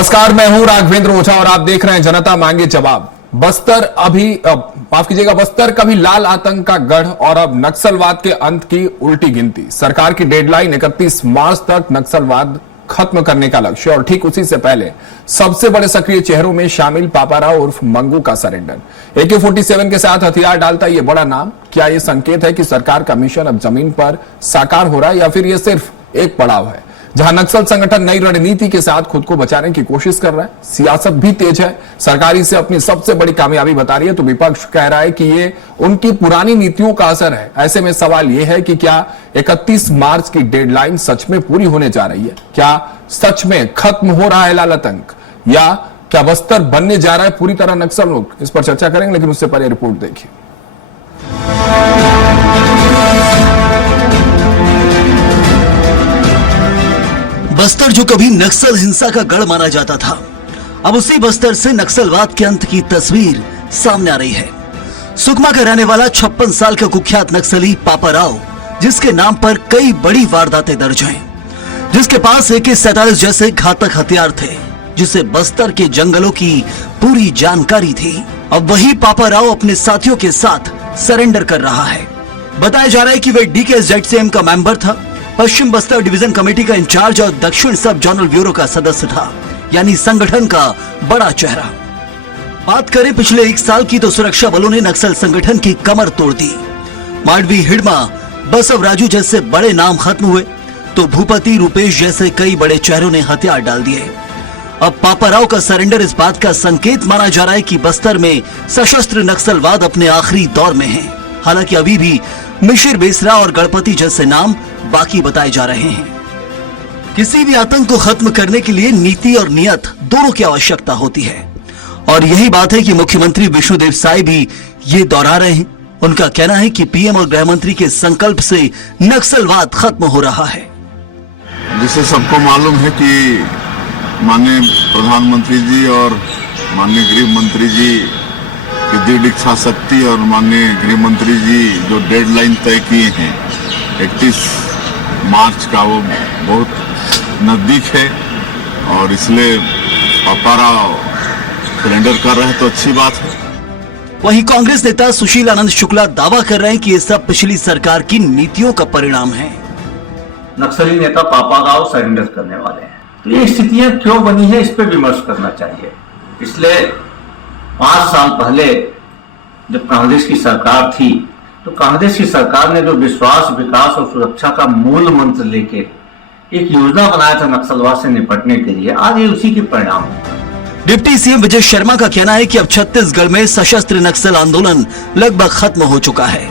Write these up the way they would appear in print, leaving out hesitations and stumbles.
नमस्कार, मैं हूं राघवेंद्र ओझा और आप देख रहे हैं जनता मांगे जवाब। बस्तर माफ कीजिएगा, बस्तर कभी लाल आतंक का गढ़ और अब नक्सलवाद के अंत की उल्टी गिनती। सरकार की डेडलाइन 31 मार्च तक नक्सलवाद खत्म करने का लक्ष्य और ठीक उसी से पहले सबसे बड़े सक्रिय चेहरों में शामिल पापाराव उर्फ मंगू का सरेंडर। AK-47 के साथ हथियार डालता ये बड़ा नाम, क्या ये संकेत है कि सरकार का मिशन अब जमीन पर साकार हो रहा है या फिर ये सिर्फ एक पड़ाव है जहां नक्सल संगठन नई रणनीति के साथ खुद को बचाने की कोशिश कर रहा है? सियासत भी तेज है, सरकार इसे अपनी सबसे बड़ी कामयाबी बता रही है तो विपक्ष कह रहा है कि ये उनकी पुरानी नीतियों का असर है। ऐसे में सवाल यह है कि क्या 31 मार्च की डेडलाइन सच में पूरी होने जा रही है? क्या सच में खत्म हो रहा है लाल आतंक या क्या बस्तर बनने जा रहा है पूरी तरह नक्सल मुक्त? इस पर चर्चा करेंगे, लेकिन उससे पहले रिपोर्ट देखिए। बस्तर जो कभी नक्सल हिंसा का गढ़ माना जाता था, अब उसी बस्तर से नक्सलवाद के अंत की तस्वीर सामने आ रही है। सुकमा का रहने वाला 56 साल का कुख्यात नक्सली पापाराव, जिसके नाम पर कई बड़ी वारदातें दर्ज हैं, जिसके पास AK-47 जैसे घातक हथियार थे, जिसे बस्तर के जंगलों की पूरी जानकारी थी, अब वही पापाराव अपने साथियों के साथ सरेंडर कर रहा है। बताया जा रहा है कि वह DKZCM का मेंबर था, पश्चिम बस्तर डिवीजन कमेटी का इंचार्ज और दक्षिण सब जोनल ब्यूरो का सदस्य था, यानी संगठन का बड़ा चेहरा। बात करें पिछले 1 साल की तो सुरक्षा बलों ने नक्सल संगठन की कमर तोड़ दी। माडवी, हिडमा, बसव राजू जैसे बड़े नाम खत्म हुए तो भूपति, रूपेश जैसे कई बड़े चेहरों ने हथियार डाल दिए। अब पापाराव का सरेंडर इस बात का संकेत माना जा रहा है कि बस्तर में सशस्त्र नक्सलवाद अपने आखिरी दौर में है। हालांकि अभी भी मिशिर बेसरा और गणपति जैसे नाम बाकी बताए जा रहे हैं। किसी भी आतंक को खत्म करने के लिए नीति और नियत दोनों की आवश्यकता होती है और यही बात है कि मुख्यमंत्री विष्णुदेव साय भी ये दोहरा रहे हैं। उनका कहना है कि PM और गृह मंत्री के संकल्प से नक्सलवाद खत्म हो रहा है। जिसे सबको मालूम है कि माननीय प्रधानमंत्री जी और माननीय गृह मंत्री जी की दृढ़ इच्छा शक्ति और माननीय गृह मंत्री जी जो डेडलाइन तय किए हैं 31 मार्च का, वो बहुत नजदीक है और इसलिए पापाराव सरेंडर कर रहे हैं तो अच्छी बात है। वहीं कांग्रेस नेता सुशील आनंद शुक्ला दावा कर रहे हैं कि ये सब पिछली सरकार की नीतियों का परिणाम है। नक्सली नेता पापाराव सरेंडर करने वाले हैं, तो ये स्थितियां क्यों बनी है, इस पर विमर्श करना चाहिए। पिछले 5 साल पहले जब कांग्रेस की सरकार थी तो कांग्रेस की सरकार ने जो विश्वास, विकास और सुरक्षा का मूल मंत्र लेके एक योजना बनाया था नक्सलवाद से निपटने के लिए, आज ये उसी के परिणाम है। डिप्टी CM विजय शर्मा का कहना है कि अब छत्तीसगढ़ में सशस्त्र नक्सल आंदोलन लगभग खत्म हो चुका है।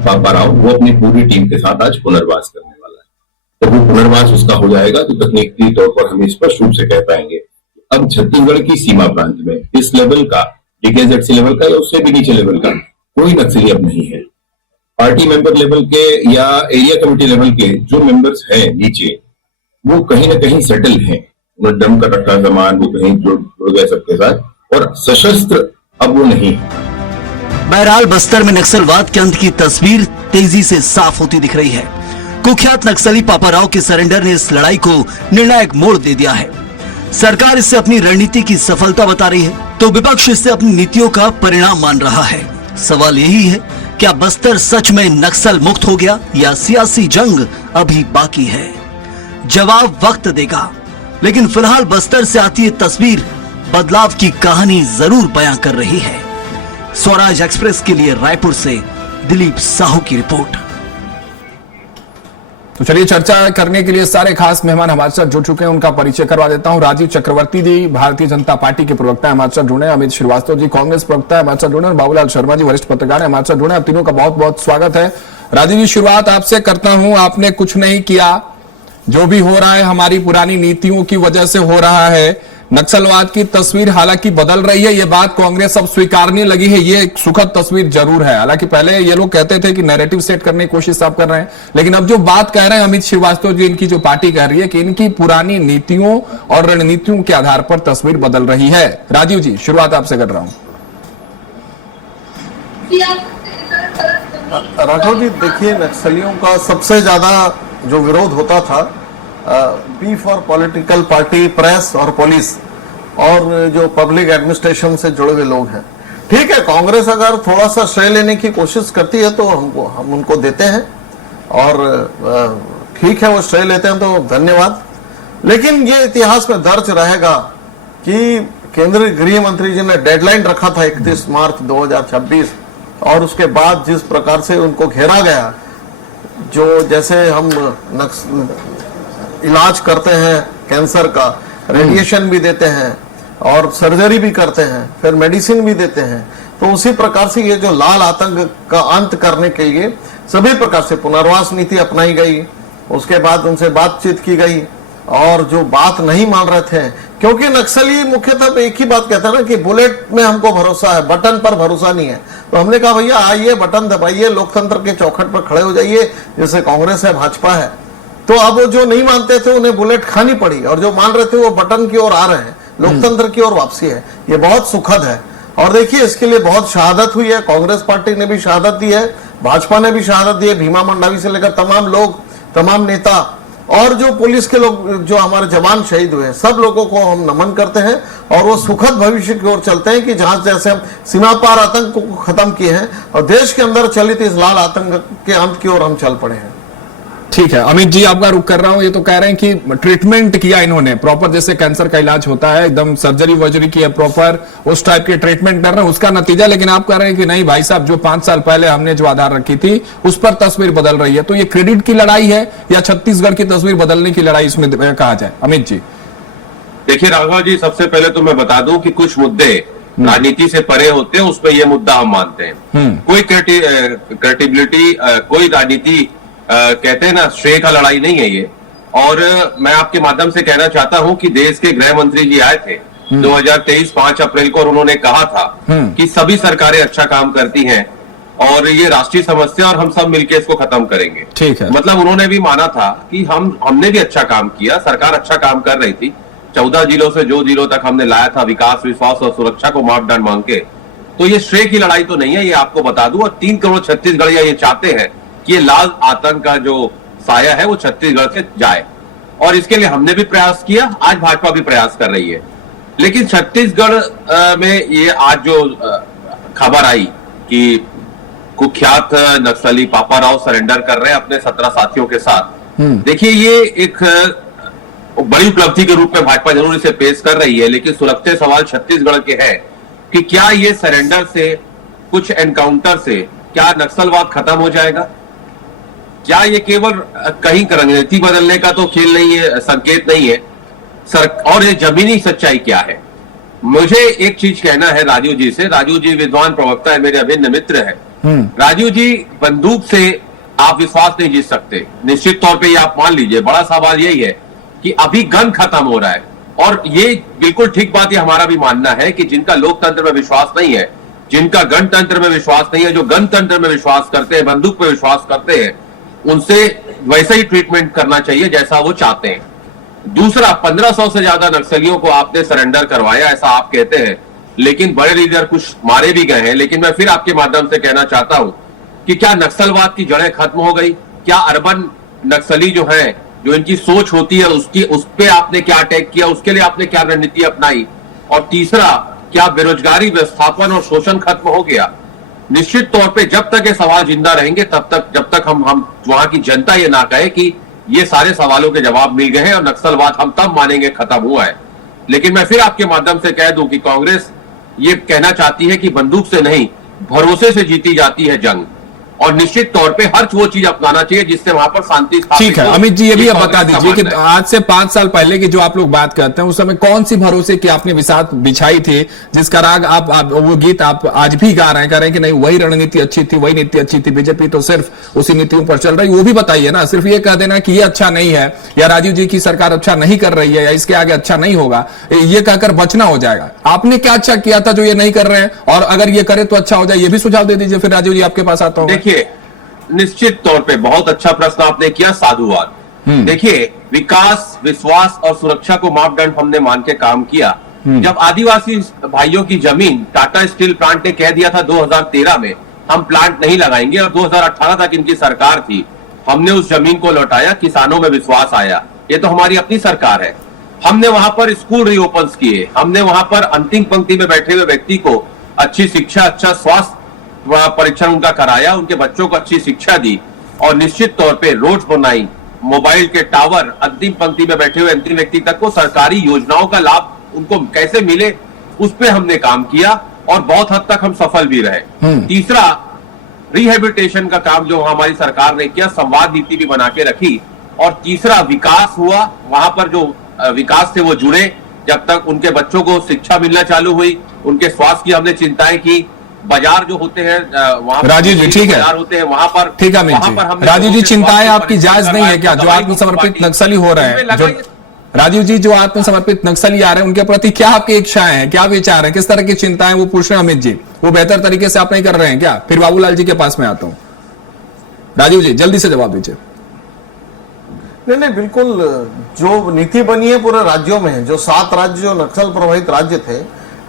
पापाराव वो अपनी पूरी टीम के साथ आज पुनर्वास करने वाला है, तो वो पुनर्वास उसका हो जाएगा तो तकनीकी तौर पर हम स्पष्ट रूप से कह पाएंगे अब छत्तीसगढ़ की सीमा प्रांत में इस लेवल का, DKZC लेवल का या उससे भी नीचे लेवल का कोई नक्सली अब नहीं है। पार्टी मेंबर लेवल के या एरिया कमेटी लेवल के जो मेंबर्स हैं नीचे, वो कहीं ना कहीं सेटल हैं, दम का रखा सामान वो कहीं जुड़ गए सबके साथ, और सशस्त्र अब वो नहीं। बहरहाल बस्तर में नक्सलवाद के अंत की तस्वीर तेजी से साफ होती दिख रही है। कुख्यात नक्सली पापाराव के सरेंडर ने इस लड़ाई को निर्णायक मोड़ दे दिया है। सरकार इससे अपनी रणनीति की सफलता बता रही है तो विपक्ष इससे अपनी नीतियों का परिणाम मान रहा है। सवाल यही है, क्या बस्तर सच में नक्सल मुक्त हो गया या सियासी जंग अभी बाकी है? जवाब वक्त देगा, लेकिन फिलहाल बस्तर से आती ये तस्वीर बदलाव की कहानी जरूर बयां कर रही है। स्वराज एक्सप्रेस के लिए रायपुर से दिलीप साहू की रिपोर्ट। तो चलिए चर्चा करने के लिए सारे खास मेहमान हमारे साथ जुड़ चुके हैं, उनका परिचय करवा देता हूं। राजीव चक्रवर्ती जी भारतीय जनता पार्टी के प्रवक्ता हमारे साथ जुड़े हैं, अमित श्रीवास्तव जी कांग्रेस प्रवक्ता हमारे साथ जुड़े हैं, बाबूलाल शर्मा जी वरिष्ठ पत्रकार है हमारे साथ जुड़े हैं। आप तीनों का बहुत बहुत स्वागत है। राजीव जी, शुरुआत आपसे करता हूं। आपने कुछ नहीं किया, जो भी हो रहा है हमारी पुरानी नीतियों की वजह से हो रहा है। नक्सलवाद की तस्वीर हालांकि बदल रही है, ये बात कांग्रेस अब स्वीकारने लगी है, ये एक सुखद तस्वीर जरूर है। हालांकि पहले ये लोग कहते थे कि नैरेटिव सेट करने की कोशिश आप कर रहे हैं, लेकिन अब जो बात कह रहे हैं अमित श्रीवास्तव जी, इनकी जो पार्टी कह रही है कि इनकी पुरानी नीतियों और रणनीतियों के आधार पर तस्वीर बदल रही है। राजीव जी, शुरुआत आपसे कर रहा हूं। राघव जी, देखिए, नक्सलियों का सबसे ज्यादा जो विरोध होता था be for political party, press और पुलिस और जो पब्लिक एडमिनिस्ट्रेशन से जुड़े हुए लोग हैं। ठीक है, कांग्रेस अगर थोड़ा सा श्रेय लेने की कोशिश करती है तो हम उनको देते हैं और ठीक है, वो श्रेय लेते हैं तो धन्यवाद। लेकिन ये इतिहास में दर्ज रहेगा कि केंद्रीय गृह मंत्री जी ने डेडलाइन रखा था 31 मार्च 2026 और उसके बाद जिस प्रकार से उनको घेरा गया, जो जैसे हम इलाज करते हैं कैंसर का, रेडिएशन भी देते हैं और सर्जरी भी करते हैं, फिर मेडिसिन भी देते हैं, तो उसी प्रकार से ये जो लाल आतंक का अंत करने के लिए सभी प्रकार से पुनर्वास नीति अपनाई गई। उसके बाद उनसे बातचीत की गई और जो बात नहीं मान रहे थे, क्योंकि नक्सली मुख्यतः एक ही बात कहता है ना कि बुलेट में हमको भरोसा है, बटन पर भरोसा नहीं है। तो हमने कहा भैया आइए, बटन दबाइए, लोकतंत्र के चौखट पर खड़े हो जाइए, जैसे कांग्रेस है, भाजपा है। तो अब वो जो नहीं मानते थे उन्हें बुलेट खानी पड़ी और जो मान रहे थे वो बटन की ओर आ रहे हैं, लोकतंत्र की ओर वापसी है। ये बहुत सुखद है और देखिए इसके लिए बहुत शहादत हुई है। कांग्रेस पार्टी ने भी शहादत दी है, भाजपा ने भी शहादत दी है, भीमा मंडावी से लेकर तमाम लोग, तमाम नेता और जो पुलिस के लोग, जो हमारे जवान शहीद हुए हैं, सब लोगों को हम नमन करते हैं और वो सुखद भविष्य की ओर चलते हैं कि जहां जैसे हम सीमा पार आतंक को खत्म किए हैं और देश के अंदर चलित इस लाल आतंक के अंत की ओर हम चल पड़े हैं। ठीक है अमित जी, आपका रुक कर रहा हूं। ये तो कह रहे हैं कि ट्रीटमेंट किया इन्होंने प्रॉपर, जैसे कैंसर का इलाज होता है, एकदम सर्जरी वर्जरी की है प्रॉपर, उस टाइप के ट्रीटमेंट कर रहे हैं, उसका नतीजा। लेकिन आप कह रहे हैं कि नहीं भाई साहब, जो 5 साल पहले हमने जो आधार रखी थी उस पर तस्वीर बदल रही है। तो ये क्रेडिट की लड़ाई है या छत्तीसगढ़ की तस्वीर बदलने की लड़ाई इसमें कहा जाए? अमित जी देखिए राघव जी, सबसे पहले तो मैं बता दूं कि कुछ मुद्दे राजनीति से परे होते हैं, उसमें ये मुद्दा हम मानते हैं। कोई क्रेडिबिलिटी, कोई राजनीति कहते हैं ना, श्रेय का लड़ाई नहीं है ये। और मैं आपके माध्यम से कहना चाहता हूं कि देश के गृह मंत्री जी आए थे 2023 5 अप्रैल को और उन्होंने कहा था कि सभी सरकारें अच्छा काम करती हैं और ये राष्ट्रीय समस्या और हम सब मिलकर इसको खत्म करेंगे। ठीक है, मतलब उन्होंने भी माना था कि हमने भी अच्छा काम किया, सरकार अच्छा काम कर रही थी। 14 जिलों से जो जिलों तक हमने लाया था विकास, विश्वास और सुरक्षा को मापदंड मांग के, तो ये श्रेय की लड़ाई तो नहीं है, ये आपको बता दूं। और 3 करोड़ छत्तीसगढ़िया ये चाहते हैं कि ये लाल आतंक का जो साया है वो छत्तीसगढ़ से जाए और इसके लिए हमने भी प्रयास किया, आज भाजपा भी प्रयास कर रही है। लेकिन छत्तीसगढ़ में ये आज जो खबर आई कि कुख्यात नक्सली पापाराव सरेंडर कर रहे हैं अपने 17 साथियों के साथ, देखिए ये एक बड़ी उपलब्धि के रूप में भाजपा जरूर इसे पेश कर रही है। लेकिन सुरक्षित सवाल छत्तीसगढ़ के हैं कि क्या ये सरेंडर से, कुछ एनकाउंटर से क्या नक्सलवाद खत्म हो जाएगा? क्या ये केवल कहीं रणनीति बदलने का तो खेल नहीं है, संकेत नहीं है सर? और ये जमीनी सच्चाई क्या है? मुझे एक चीज कहना है राजू जी से। राजू जी विद्वान प्रवक्ता है, मेरे अभिन्न मित्र है। राजू जी, बंदूक से आप विश्वास नहीं जीत सकते, निश्चित तौर पे ये आप मान लीजिए। बड़ा सवाल यही है कि अभी गन खत्म हो रहा है और ये बिल्कुल ठीक बात, ये हमारा भी मानना है कि जिनका लोकतंत्र में विश्वास नहीं है, जिनका गणतंत्र में विश्वास नहीं है, जो गणतंत्र में विश्वास करते हैं, बंदूक पे विश्वास करते हैं, उनसे वैसा ही ट्रीटमेंट करना चाहिए जैसा वो चाहते हैं। दूसरा, 1500 से ज्यादा नक्सलियों को आपने सरेंडर करवाया, ऐसा आप कहते हैं, लेकिन बड़े लीडर कुछ मारे भी गए हैं। लेकिन मैं फिर आपके माध्यम से कहना चाहता हूं कि क्या नक्सलवाद की जड़ें खत्म हो गई? क्या अर्बन नक्सली जो है, जो इनकी सोच होती है, उस पे आपने क्या अटैक किया, उसके लिए आपने क्या रणनीति अपनाई? और तीसरा, क्या बेरोजगारी, विस्थापन और शोषण खत्म हो गया? निश्चित तौर पे जब तक ये सवाल जिंदा रहेंगे, तब तक, जब तक हम वहां की जनता ये ना कहे कि ये सारे सवालों के जवाब मिल गए हैं और नक्सलवाद हम तब मानेंगे खत्म हुआ है। लेकिन मैं फिर आपके माध्यम से कह दूं कि कांग्रेस ये कहना चाहती है कि बंदूक से नहीं, भरोसे से जीती जाती है जंग, और निश्चित तौर पे हर वो चीज अपनाना चाहिए जिससे वहां पर शांति स्थापित हो। ठीक है अमित जी, ये भी आप बता दीजिए कि आज से 5 साल पहले की जो आप लोग बात करते हैं, उस समय कौन सी भरोसे की आपने विसात बिछाई थी, जिसका राग आप वो गीत आप आज भी गा रहे हैं, कह रहे हैं कि नहीं वही रणनीति अच्छी थी, वही नीति अच्छी थी, बीजेपी तो सिर्फ उसी नीतियों पर चल रही। वो भी बताइए ना, सिर्फ ये कह देना कि ये अच्छा नहीं है या राजीव जी की सरकार अच्छा नहीं कर रही है या इसके आगे अच्छा नहीं होगा, ये कहकर बचना हो जाएगा। आपने क्या अच्छा किया था जो ये नहीं कर रहे हैं, और अगर ये करे तो अच्छा हो जाए, ये भी सुझाव दे दीजिए, फिर राजीव जी आपके पास आता हूं। देखिए, निश्चित तौर पे बहुत अच्छा प्रश्न आपने किया, साधुवाद। देखिए, विकास, विश्वास और सुरक्षा को मापदंड हमने मान के काम किया। जब आदिवासी भाइयों की जमीन टाटा स्टील प्लांट ने कह दिया था 2013 में हम प्लांट नहीं लगाएंगे, और 2018 तक इनकी सरकार थी, हमने उस जमीन को लौटाया, किसानों में विश्वास आया। ये तो हमारी अपनी सरकार है। हमने वहां पर स्कूल रीओपन किए, हमने वहां पर अंतिम पंक्ति में बैठे हुए व्यक्ति को अच्छी शिक्षा, अच्छा स्वास्थ्य परीक्षण उनका कराया, उनके बच्चों को अच्छी शिक्षा दी और निश्चित तौर पे रोड बनाई, मोबाइल के टावर अंतिम पंक्ति में बैठे हुए अंतिम व्यक्ति तक को सरकारी योजनाओं का लाभ उनको कैसे मिले उस पे हमने काम किया और बहुत हद तक हम सफल भी रहे। तीसरा, रिहेबिलिटेशन का काम जो हमारी सरकार ने किया, संवाद नीति भी बना के रखी। और तीसरा, विकास हुआ, वहां पर जो विकास से वो जुड़े, जब तक उनके बच्चों को शिक्षा मिलना चालू हुई, उनके स्वास्थ्य की हमने चिंताएं की। बाजार जो होते हैं वहां राजीव जी, ठीक है, बाजार होते हैं वहां पर, ठीक है अमित जी। राजीव जी, चिंताएं आपकी जायज नहीं है क्या? जो आत्मसमर्पित नक्सली हो रहे हैं, जो राजीव जी जो आत्मसमर्पित नक्सली आ रहे हैं, उनके प्रति क्या आपकी इच्छाएं हैं, क्या विचार है, किस तरह की चिंताएं वो पूछ रहे हैं अमित जी? वो बेहतर तरीके से आप नहीं कर रहे हैं क्या? फिर बाबूलाल जी के पास में आता हूं। राजीव जी जल्दी से जवाब दीजिए। नहीं, बिल्कुल जो नीति बनी है पूरे राज्यों में, जो 7 राज्य जो नक्सल प्रभावित राज्य थे,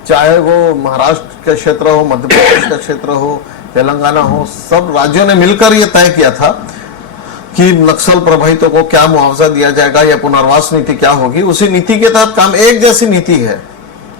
चाहे वो महाराष्ट्र का क्षेत्र हो, मध्य प्रदेश का क्षेत्र हो, तेलंगाना हो, सब राज्यों ने मिलकर ये तय किया था कि नक्सल प्रभावितों को क्या मुआवजा दिया जाएगा या पुनर्वास नीति क्या होगी। उसी नीति के तहत काम, एक जैसी नीति है,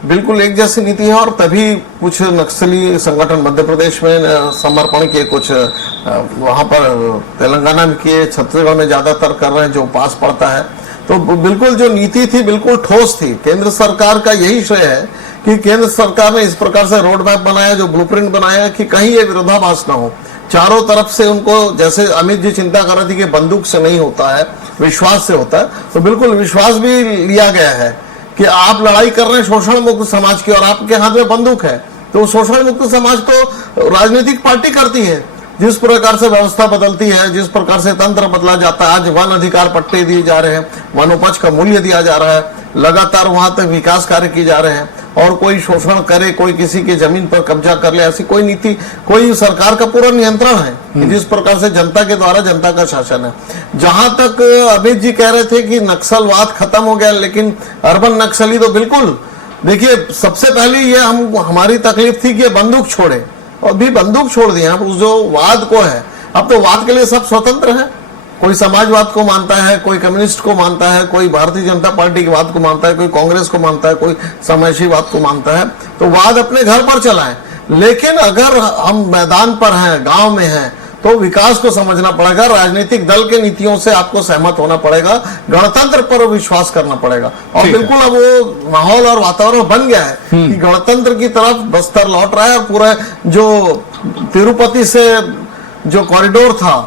बिल्कुल एक जैसी नीति है। और तभी कुछ नक्सली संगठन मध्य प्रदेश में समर्पण किए, कुछ वहां पर तेलंगाना में किए, छत्तीसगढ़ में ज्यादातर कर रहे हैं जो पास पड़ता है। तो बिल्कुल जो नीति थी बिल्कुल ठोस थी। केंद्र सरकार का यही श्रेय है कि केंद्र सरकार ने इस प्रकार से रोड मैप बनाया, जो ब्लूप्रिंट बनाया कि कहीं ये विरोधाभास ना हो। चारों तरफ से उनको, जैसे अमित जी चिंता कर रहे थे कि बंदूक से नहीं होता है, विश्वास से होता है, तो बिल्कुल विश्वास भी लिया गया है कि आप लड़ाई कर रहे हैं शोषण मुक्त समाज की और आपके हाथ में बंदूक है। तो शोषण मुक्त समाज तो राजनीतिक पार्टी करती है। जिस प्रकार से व्यवस्था बदलती है, जिस प्रकार से तंत्र बदला जाता है, आज वन अधिकार पट्टे दिए जा रहे हैं, वनोपज का मूल्य दिया जा रहा है, लगातार वहां तक विकास कार्य किए जा रहे हैं, और कोई शोषण करे, कोई किसी की जमीन पर कब्जा कर ले, ऐसी कोई नीति, कोई सरकार का पूरा नियंत्रण है कि जिस प्रकार से जनता के द्वारा जनता का शासन है। जहां तक अमित जी कह रहे थे कि नक्सलवाद खत्म हो गया, लेकिन अर्बन नक्सली तो बिल्कुल, देखिए सबसे पहले ये हमारी तकलीफ थी कि बंदूक छोड़े, और भी बंदूक छोड़ दिए। अब उस जो वाद को है, अब तो वाद के लिए सब स्वतंत्र है। कोई समाजवाद को मानता है, कोई कम्युनिस्ट को मानता है, कोई भारतीय जनता पार्टी के वाद को मानता है, कोई कांग्रेस को मानता है, कोई समाजवाद को मानता है। तो वाद अपने घर पर चलाएं, लेकिन अगर हम मैदान पर हैं, गांव में हैं, तो विकास को समझना पड़ेगा। राजनीतिक दल के नीतियों से आपको सहमत होना पड़ेगा, गणतंत्र पर विश्वास करना पड़ेगा। और बिल्कुल अब वो माहौल और वातावरण बन गया है कि गणतंत्र की तरफ बस्तर लौट रहा है। और पूरा जो तिरुपति से जो कॉरिडोर था,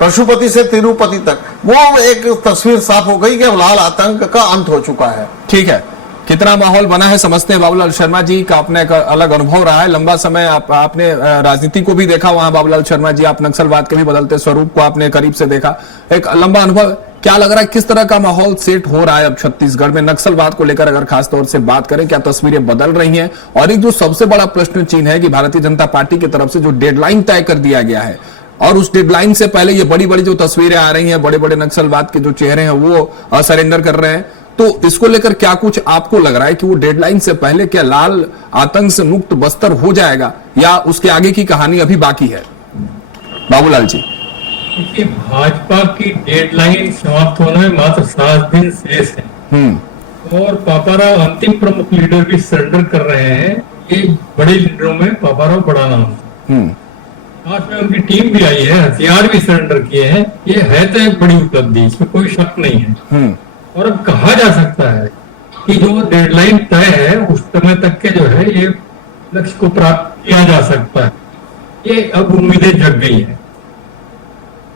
पशुपति से तिरुपति तक, वो एक तस्वीर साफ हो गई कि अब लाल आतंक का अंत हो चुका है। ठीक है, कितना माहौल बना है समझते हैं। बाबूलाल शर्मा जी का अपने एक अलग अनुभव रहा है, लंबा समय आपने राजनीति को भी देखा वहां। बाबूलाल शर्मा जी, आप नक्सलवाद के भी बदलते स्वरूप को आपने करीब से देखा, एक लंबा अनुभव। क्या लग रहा है, किस तरह का माहौल सेट हो रहा है अब छत्तीसगढ़ में नक्सलवाद को लेकर? अगर खास तौर से बात करें, क्या तस्वीरें बदल रही हैं? और एक जो सबसे बड़ा प्रश्न चिन्ह है कि भारतीय जनता पार्टी की तरफ से जो डेडलाइन तय कर दिया गया है, और उस डेडलाइन से पहले ये बड़ी बड़ी जो तस्वीरें आ रही हैं, बड़े बड़े नक्सलवाद के जो चेहरे हैं वो सरेंडर कर रहे हैं, तो इसको लेकर क्या कुछ आपको लग रहा है कि वो डेडलाइन से पहले क्या लाल आतंक से मुक्त बस्तर हो जाएगा, या उसके आगे की कहानी अभी बाकी है? बाबूलाल जी, देखिए, भाजपा की डेडलाइन समाप्त होने में मात्र 7 दिन शेष है, और पापाराव अंतिम प्रमुख लीडर भी सरेंडर कर रहे हैं। ये बड़े लीडरों में पापाराव बड़ा नाम है। साथ में उनकी टीम भी आई है, हथियार भी सरेंडर किए हैं। ये है तो एक बड़ी उपलब्धि, इसमें कोई शक नहीं है। और अब कहा जा सकता है कि जो डेडलाइन तय है उस समय तक के जो है ये लक्ष्य को प्राप्त किया जा सकता है। ये अब उम्मीदें जग गई हैं।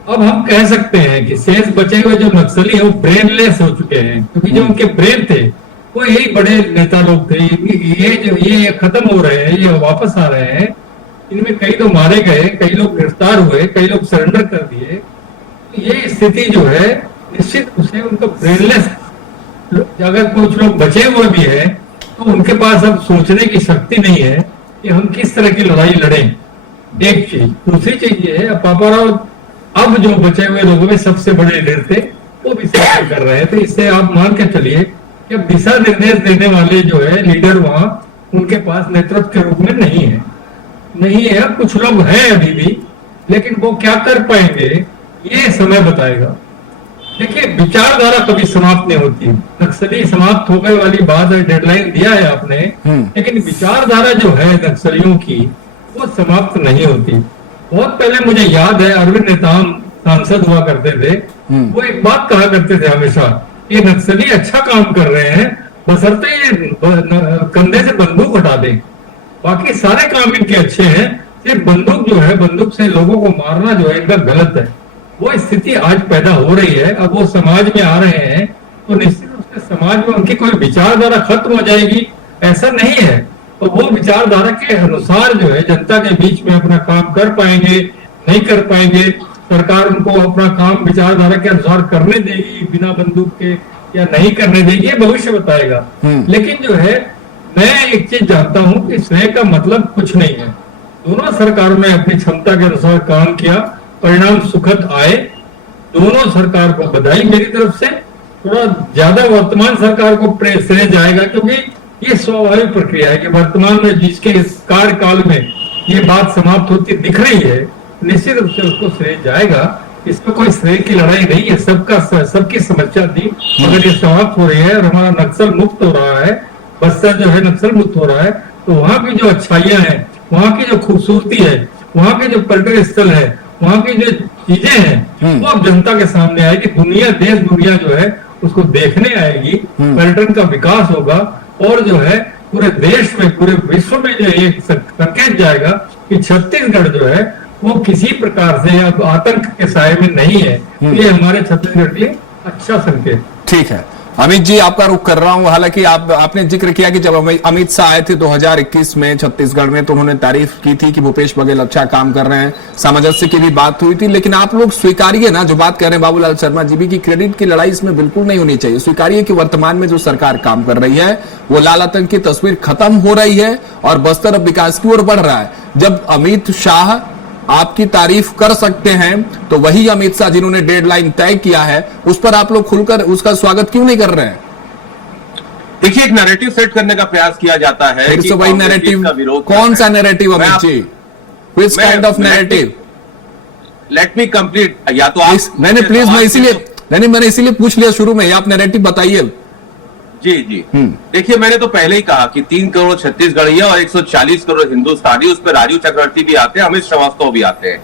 अब हम कह सकते हैं कि शेष बचे हुए जो नक्सली है वो ब्रेनलेस हो चुके हैं, क्योंकि जो उनके ब्रेन थे वो यही बड़े नेता लोग थे। ये खत्म हो रहे हैं, ये वापस आ रहे हैं। इनमें कई तो मारे गए, कई लोग गिरफ्तार हुए, कई लोग सरेंडर कर दिए। ये स्थिति जो है निश्चित रूप से उनका ब्रेनलेस, अगर कुछ लोग बचे हुए भी हैं तो उनके पास अब सोचने की शक्ति नहीं है कि हम किस तरह की लड़ाई लड़ें। एक चीज, दूसरी चीज ये है, पापाराव अब जो बचे हुए लोगों में सबसे बड़े लीडर थे वो भी सरेंडर कर रहे थे। इससे आप मान के चलिए कि अब दिशा निर्देश देने वाले जो है लीडर वहां उनके पास नेतृत्व के रूप में नहीं है। कुछ लोग हैं अभी भी, लेकिन वो क्या कर पाएंगे ये समय बताएगा। देखिए, विचारधारा कभी समाप्त नहीं होती। नक्सली समाप्त हो गए वाली बात है, डेडलाइन दिया है आपने, लेकिन विचारधारा जो है नक्सलियों की वो समाप्त नहीं होती। बहुत पहले मुझे याद है, अरविंद नेताम सांसद हुआ करते थे, वो एक बात कहा करते थे हमेशा, ये नक्सली अच्छा काम कर रहे हैं बशर्ते ये कंधे से बंदूक हटा दें, बाकी सारे काम इनके अच्छे हैं, सिर्फ बंदूक जो है, बंदूक से लोगों को मारना जो है एकदम गलत है। वो स्थिति आज पैदा हो रही है। अब वो समाज में आ रहे हैं तो निश्चित रूप से समाज में उनकी कोई विचारधारा खत्म हो जाएगी, ऐसा नहीं है। तो वो विचारधारा के अनुसार जो है जनता के बीच में अपना काम कर पाएंगे, नहीं कर पाएंगे, सरकार उनको अपना काम विचारधारा के अनुसार करने देगी बिना बंदूक के या नहीं करने देगी, ये भविष्य बताएगा। लेकिन जो है, मैं एक चीज जानता हूं कि श्रेय का मतलब कुछ नहीं है। दोनों सरकारों ने अपनी क्षमता के अनुसार काम किया, परिणाम सुखद आए। दोनों सरकार को बधाई मेरी तरफ से। थोड़ा ज्यादा वर्तमान सरकार को श्रेय जाएगा, क्योंकि ये स्वाभाविक प्रक्रिया है कि वर्तमान में जिसके कार्यकाल में ये बात समाप्त होती दिख रही है, निश्चित रूप से उसको श्रेय जाएगा। इसमें कोई श्रेय की लड़ाई नहीं है, सबकी समस्या थी। अगर ये समाप्त हो रही है और हमारा नक्सल मुक्त हो रहा है, बस्तर जो है नक्सल मुक्त हो रहा है, तो वहां की जो अच्छाइयां हैं, वहां की जो खूबसूरती है, वहां के जो पर्यटन स्थल है, वहां की जो चीजें हैं, वो अब जनता के सामने आएगी। देश दुनिया जो है उसको देखने आएगी, पर्यटन का विकास होगा और जो है पूरे देश में, पूरे विश्व में जो एक संकेत जाएगा कि छत्तीसगढ़ जो है वो किसी प्रकार से अब आतंक के साये में नहीं है। ये हमारे छत्तीसगढ़ के लिए अच्छा संकेत। ठीक है अमित जी, आपका रुख कर रहा हूं। हालांकि आपने जिक्र किया कि जब अमित शाह आए थे 2021 में छत्तीसगढ़ में, तो उन्होंने तारीफ की थी कि भूपेश बघेल अच्छा काम कर रहे हैं, सामंजस्य की भी बात हुई थी। लेकिन आप लोग स्वीकारिए ना, जो बात कह रहे हैं बाबूलाल शर्मा जी भी, कि क्रेडिट की लड़ाई इसमें बिल्कुल नहीं होनी चाहिए। स्वीकारिए कि वर्तमान में जो सरकार काम कर रही है वो लाल आतंक की तस्वीर खत्म हो रही है और बस्तर अब विकास की ओर बढ़ रहा है। जब अमित शाह आपकी तारीफ कर सकते हैं, तो वही अमित शाह जिन्होंने डेडलाइन तय किया है, उस पर आप लोग खुलकर उसका स्वागत क्यों नहीं कर रहे हैं? देखिए, एक नैरेटिव सेट करने का प्रयास किया जाता है। फिर से वही नैरेटिव, कौन सा narrative Amit ji? Which kind of narrative? Let me complete. या तो आप मैंने इसीलिए पूछ लिया शुरू में, आप नैरेटिव बताइए। जी जी, देखिए, मैंने तो पहले ही कहा कि 3 करोड़ छत्तीसगढ़िया और 140 करोड़ हिंदुस्तानी, उस पर राजीव चक्रवर्ती भी आते हैं, अमित श्रीवास्तव भी आते हैं।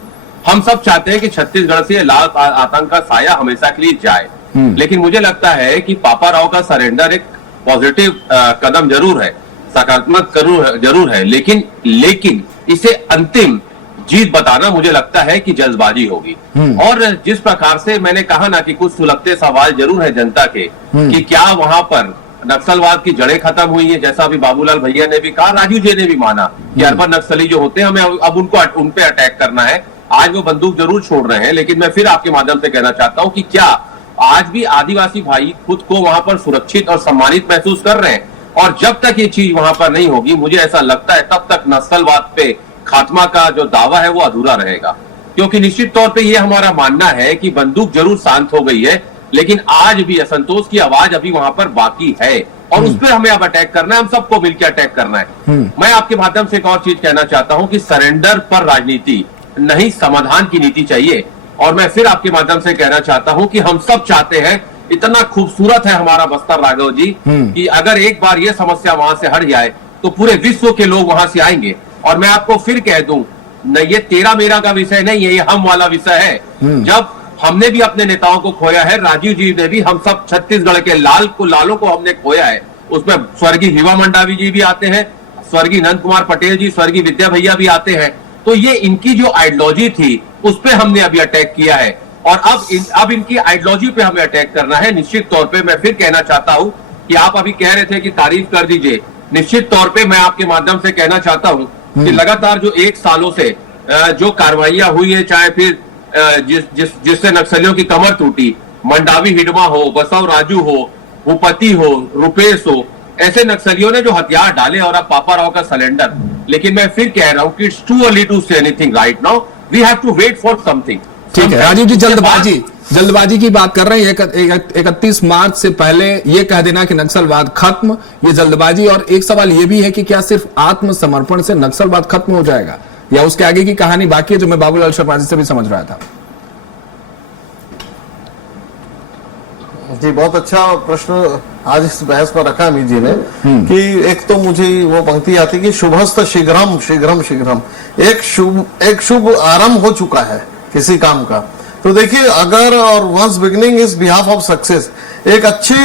हम सब चाहते हैं कि छत्तीसगढ़ से लाल आतंक का साया हमेशा के लिए जाए। लेकिन मुझे लगता है कि पापा राव का सरेंडर एक पॉजिटिव कदम जरूर है, सकारात्मक जरूर है, लेकिन इसे अंतिम जीत बताना मुझे लगता है कि जल्दबाजी होगी। और जिस प्रकार से मैंने कहा ना कि कुछ सुलगते सवाल जरूर है जनता के, कि क्या वहां पर नक्सलवाद की जड़ें खत्म हुई है, जैसा अभी बाबूलाल भैया ने भी कहा, राजू जी ने भी माना कि अर्बन नक्सली जो होते हैं, हमें अब उन पे अटैक करना है। आज वो बंदूक जरूर छोड़ रहे हैं, लेकिन मैं फिर आपके माध्यम से कहना चाहता हूं कि क्या आज भी आदिवासी भाई खुद को वहां पर सुरक्षित और सम्मानित महसूस कर रहे हैं? और जब तक ये चीज वहां पर नहीं होगी, मुझे ऐसा लगता है तब तक नक्सलवाद पे खात्मा का जो दावा है वो अधूरा रहेगा। क्योंकि निश्चित तौर पे ये हमारा मानना है कि बंदूक जरूर शांत हो गई है, लेकिन आज भी असंतोष की आवाज अभी वहां पर बाकी है और उस पर हमें अब अटैक करना है, हम सबको मिलकर अटैक करना है। मैं आपके माध्यम से एक और चीज कहना चाहता हूं कि सरेंडर पर राजनीति नहीं, समाधान की नीति चाहिए। और मैं फिर आपके माध्यम से कहना चाहता हूं कि हम सब चाहते हैं, इतना खूबसूरत है हमारा बस्तर राघव जी, कि अगर एक बार ये समस्या वहां से हट जाए तो पूरे विश्व के लोग वहां से आएंगे। और मैं आपको फिर कह दूं, न ये तेरा मेरा का विषय नहीं है, ये हम वाला विषय है। जब हमने भी अपने नेताओं को खोया है, राजीव जी ने भी, हम सब छत्तीसगढ़ के लालों को हमने खोया है। उसमें स्वर्गीय हिवा मंडावी जी भी आते हैं, स्वर्गीय नंद कुमार पटेल जी, स्वर्गीय विद्या भैया भी आते हैं। तो ये इनकी जो आइडियोलॉजी थी उस पर हमने अभी अटैक किया है और अब इनकी आइडियोलॉजी पे हमें अटैक करना है। निश्चित तौर पे मैं फिर कहना चाहता हूं कि आप अभी कह रहे थे कि तारीफ कर दीजिए, निश्चित तौर पे मैं आपके माध्यम से कहना चाहता हूं कि लगातार जो 1 सालों से जो कार्रवाइयां हुई है, चाहे फिर जिससे नक्सलियों की कमर टूटी, मंडावी हिडमा हो, बसव राजू हो, भूपति हो, रुपेश हो, ऐसे नक्सलियों ने जो हथियार डाले और अब पापा राव का सरेंडर। लेकिन मैं फिर कह रहा हूं कि it's too early to say anything right now, we have to wait for something. ठीक है राजीव जी, जल्दबाजी की बात कर रहे हैं। 31 मार्च से पहले ये कह देना कि नक्सलवाद खत्म, ये जल्दबाजी। और एक सवाल ये भी है कि क्या सिर्फ आत्मसमर्पण से नक्सलवाद खत्म हो जाएगा या उसके आगे की कहानी बाकी है, जो मैं बाबूलाल शर्मा जी से भी समझ रहा था? जी, बहुत अच्छा प्रश्न आज इस बहस पर रखा अमित जी ने कि एक तो मुझे वो पंक्ति आती कि शुभस्त शीघ्रम शीघ्रम शीघ्रम, एक शुभ आरंभ हो चुका है किसी काम का। तो देखिए, अगर और once beginning is behalf of success, एक अच्छी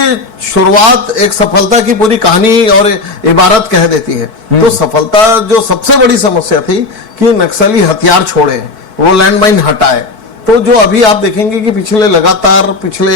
शुरुआत एक सफलता की पूरी कहानी और इबारत कह देती है। तो सफलता, जो सबसे बड़ी समस्या थी कि नक्सली हथियार छोड़े, वो लैंडमाइन हटाए। तो जो अभी आप देखेंगे कि पिछले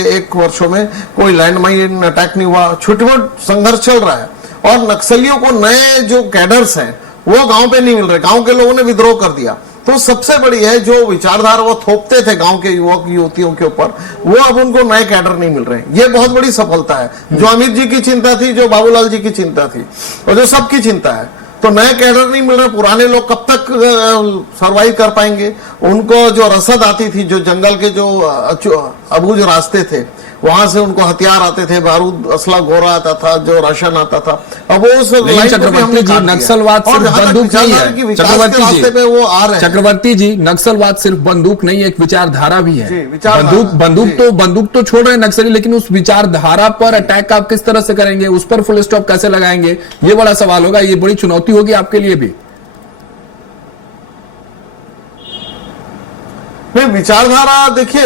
1 वर्षों में कोई लैंडमाइन अटैक नहीं हुआ, छुटमुट संघर्ष चल रहा है। और नक्सलियों को नए जो कैडर्स हैं वो गांव पे नहीं मिल रहे, गांव के लोगों ने विद्रोह कर दिया। तो सबसे बड़ी है जो विचारधारा वो थोपते थे गांव के युवक युवतियों के ऊपर, वो अब उनको नए कैडर नहीं मिल रहे। ये बहुत बड़ी सफलता है, जो अमित जी की चिंता थी, जो बाबूलाल जी की चिंता थी, और जो सबकी चिंता है। तो नए कैडर नहीं मिल रहे, पुराने लोग कब तक सरवाइव कर पाएंगे? उनको जो रसद आती थी, जो जंगल के जो अबूझ रास्ते थे, वहां से उनको हथियार आते थे, बारूद असला गोरा आता था, जो राशन आता था, अब वो उस चक्रवर्ती जी, नक्सलवाद सिर्फ बंदूक नहीं है। चक्रवर्ती जी, नक्सलवाद सिर्फ बंदूक नहीं, एक विचारधारा भी है। बंदूक तो छोड़ रहे हैं नक्सली, लेकिन उस विचारधारा पर अटैक आप किस तरह से करेंगे, उस पर फुल स्टॉप कैसे लगाएंगे, ये बड़ा सवाल होगा। ये बड़ी चुनौती होगी आपके लिए भी। विचारधारा देखिए,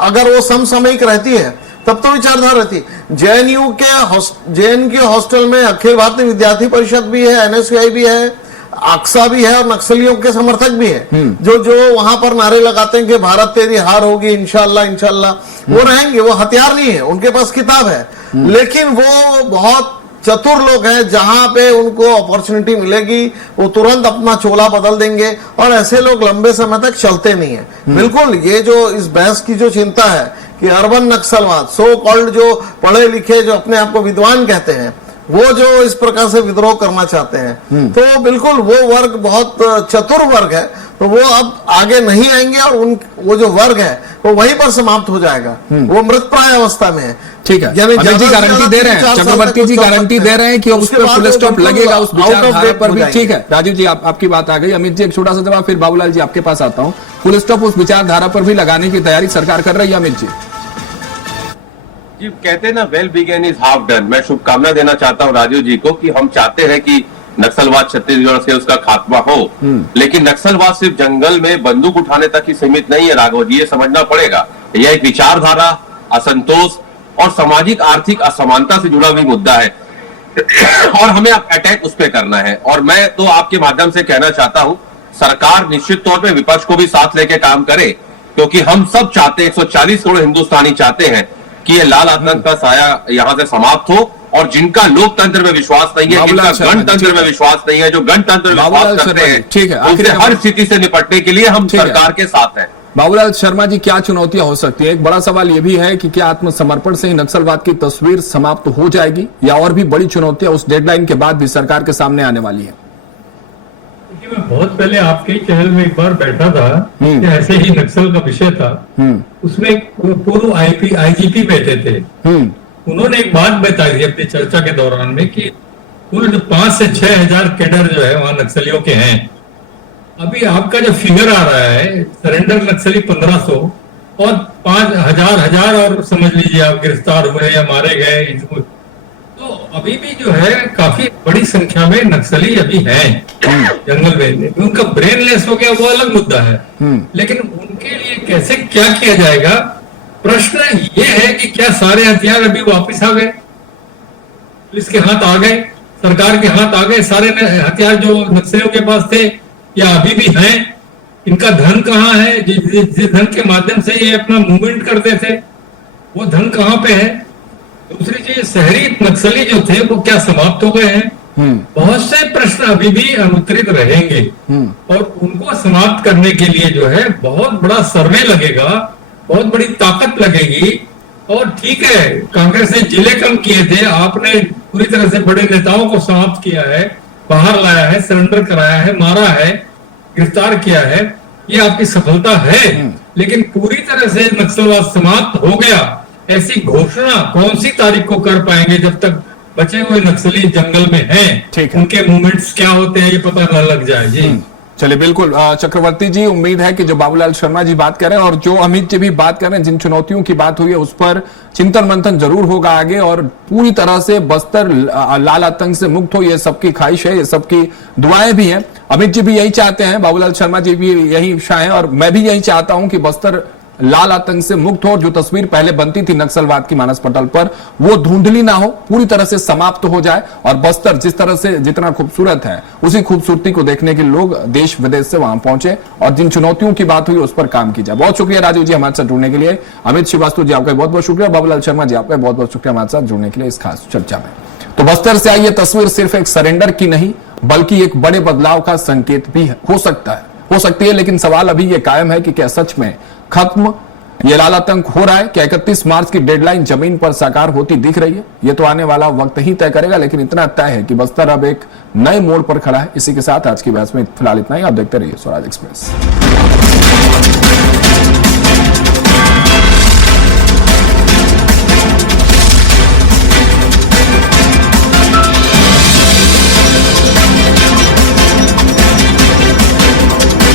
अगर वो समसामयिक रहती है तब तो विचारधारा रहती है। जेएनयू हॉस्टल में अखिल भारतीय विद्यार्थी परिषद भी है, एनएसयूआई भी है, आक्सा भी है, और नक्सलियों के समर्थक भी है, जो वहां पर नारे लगाते हैं कि भारत तेरी हार होगी, इंशाल्लाह इंशाल्लाह। वो रहेंगे, वो हथियार नहीं है, उनके पास किताब है, लेकिन वो बहुत चतुर लोग हैं। जहां पे उनको अपॉर्चुनिटी मिलेगी वो तुरंत अपना चोला बदल देंगे, और ऐसे लोग लंबे समय तक चलते नहीं है। बिल्कुल, ये जो इस बहस की जो चिंता है कि अर्बन नक्सलवाद, सो कॉल्ड जो पढ़े लिखे, जो अपने आप को विद्वान कहते हैं, वो जो इस प्रकार से विद्रोह करना चाहते हैं, तो बिल्कुल वो वर्ग बहुत चतुर वर्ग है, तो वो अब आगे नहीं आएंगे, और वो जो वर्ग है वो वहीं पर समाप्त हो जाएगा, वो मृतप्राय अवस्था में है। ठीक है, अमित जी गारंटी दे रहे हैं, चक्रवर्ती जी गारंटी दे रहे हैं कि उस पर फुल स्टॉप लगेगा, उस विचारधारा पर भी। ठीक है राजीव जी, आपकी बात आ गई। अमित जी, एक छोटा सा जवाब, फिर बाबूलाल जी आपके पास आता हूं। फुल स्टॉप उस विचारधारा पर भी लगाने की तैयारी सरकार कर रही है। अमित जी जी, कहते हैं ना, well began is half done. मैं शुभकामना देना चाहता हूं राजीव जी को कि हम चाहते हैं कि नक्सलवाद छत्तीसगढ़ से उसका खात्मा हो, लेकिन नक्सलवाद सिर्फ जंगल में बंदूक उठाने तक ही सीमित नहीं है राघव जी, ये समझना पड़ेगा। यह एक विचारधारा, असंतोष और सामाजिक आर्थिक असमानता से जुड़ा भी मुद्दा है, और हमें अब अटैक उस पर करना है। और मैं तो आपके माध्यम से कहना चाहता हूं, सरकार निश्चित तौर पे विपक्ष को भी साथ लेके काम करे, क्योंकि हम सब चाहते हैं, 140 करोड़ हिंदुस्तानी चाहते हैं कि ये लाल आतंक का साया यहां से समाप्त हो, और जिनका लोकतंत्र में विश्वास नहीं है, जिनका गणतंत्र में विश्वास नहीं है, जो गणतंत्र में विश्वास करते हैं, ठीक है, उनसे हर स्थिति से निपटने के लिए हम सरकार के साथ हैं। बाबूलाल शर्मा जी, क्या चुनौतियां हो सकती है? एक बड़ा सवाल यह भी है कि क्या आत्मसमर्पण से ही नक्सलवाद की तस्वीर समाप्त हो जाएगी, या और भी बड़ी चुनौतियां उस डेडलाइन के बाद भी सरकार के सामने आने वाली है? मैं बहुत पहले आपके चैनल में एक बार बैठा था, ऐसे ही नक्सल का विषय था, उसमें पूर्व आईजीपी बैठे थे। उन्होंने एक बात बताई थी अपनी चर्चा के दौरान में कि कुल 5 से 6 हजार कैडर जो है वहां नक्सलियों के हैं। अभी आपका जो फिगर आ रहा है, सरेंडर नक्सली 1500 और 5000 और समझ लीजिए आप गिरफ्तार हुए या मारे गए, तो अभी भी जो है काफी बड़ी संख्या में नक्सली अभी हैं जंगल में। उनका ब्रेनलेस हो गया वो अलग मुद्दा है, लेकिन उनके लिए कैसे क्या किया जाएगा? प्रश्न ये है कि क्या सारे हथियार अभी वापस आ गए, पुलिस के हाथ आ गए, सरकार के हाथ आ गए सारे हथियार जो नक्सलियों के पास थे, या अभी भी हैं? इनका धन कहाँ है? जिस धन के माध्यम से ये अपना मूवमेंट करते थे, वो धन कहाँ पे है? दूसरी चीज, शहरी नक्सली जो थे वो क्या समाप्त हो गए हैं? बहुत से प्रश्न अभी भी अनुत्तरित रहेंगे, और उनको समाप्त करने के लिए जो है बहुत बड़ा सर्वे लगेगा, बहुत बड़ी ताकत लगेगी। और ठीक है, कांग्रेस ने जिले कम किए थे, आपने पूरी तरह से बड़े नेताओं को समाप्त किया है, बाहर लाया है, सरेंडर कराया है, मारा है, गिरफ्तार किया है, ये आपकी सफलता है। लेकिन पूरी तरह से नक्सलवाद समाप्त हो गया ऐसी घोषणा कौन सी तारीख को कर पाएंगे, जब तक बचे हुए नक्सली जंगल में हैं, उनके मूवमेंट्स क्या होते हैं ये पता न लग जाए। जी चलिए बिल्कुल चक्रवर्ती जी, उम्मीद है कि जो बाबूलाल शर्मा जी बात कर रहे हैं और जो अमित जी भी बात कर रहे हैं, जिन चुनौतियों की बात हुई है उस पर चिंतन मंथन जरूर होगा आगे और पूरी तरह से बस्तर लाल आतंक से मुक्त हो, ये सबकी ख्वाहिश है, ये सबकी दुआएं भी हैं। अमित जी भी यही चाहते हैं, बाबूलाल शर्मा जी भी यही चाहें और मैं भी यही चाहता हूं कि बस्तर लाल आतंक से मुक्त हो। जो तस्वीर पहले बनती थी नक्सलवाद की मानस पटल पर, वो धुंधली ना हो, पूरी तरह से समाप्त हो जाए और बस्तर जिस तरह से जितना खूबसूरत है उसी खूबसूरती को देखने के लोग देश विदेश से वहां पहुंचे और जिन चुनौतियों की बात हुई उस पर काम की जाए। बहुत शुक्रिया राजीव जी हमारे साथ जुड़ने के लिए। अमित श्रीवास्तव जी आपका बहुत बहुत शुक्रिया। बाबूलाल शर्मा जी आपका बहुत बहुत शुक्रिया हमारे साथ जुड़ने के लिए इस खास चर्चा में। तो बस्तर से आई ये तस्वीर सिर्फ एक सरेंडर की नहीं बल्कि एक बड़े बदलाव का संकेत भी हो सकती है, लेकिन सवाल अभी ये कायम है कि क्या सच में खत्म ये लाल आतंक हो रहा है? क्या 31 मार्च की डेडलाइन जमीन पर साकार होती दिख रही है? ये तो आने वाला वक्त ही तय करेगा, लेकिन इतना तय है कि बस्तर अब एक नए मोड़ पर खड़ा है। इसी के साथ आज की बहस में फिलहाल इतना ही। आप देखते रहिए स्वराज एक्सप्रेस।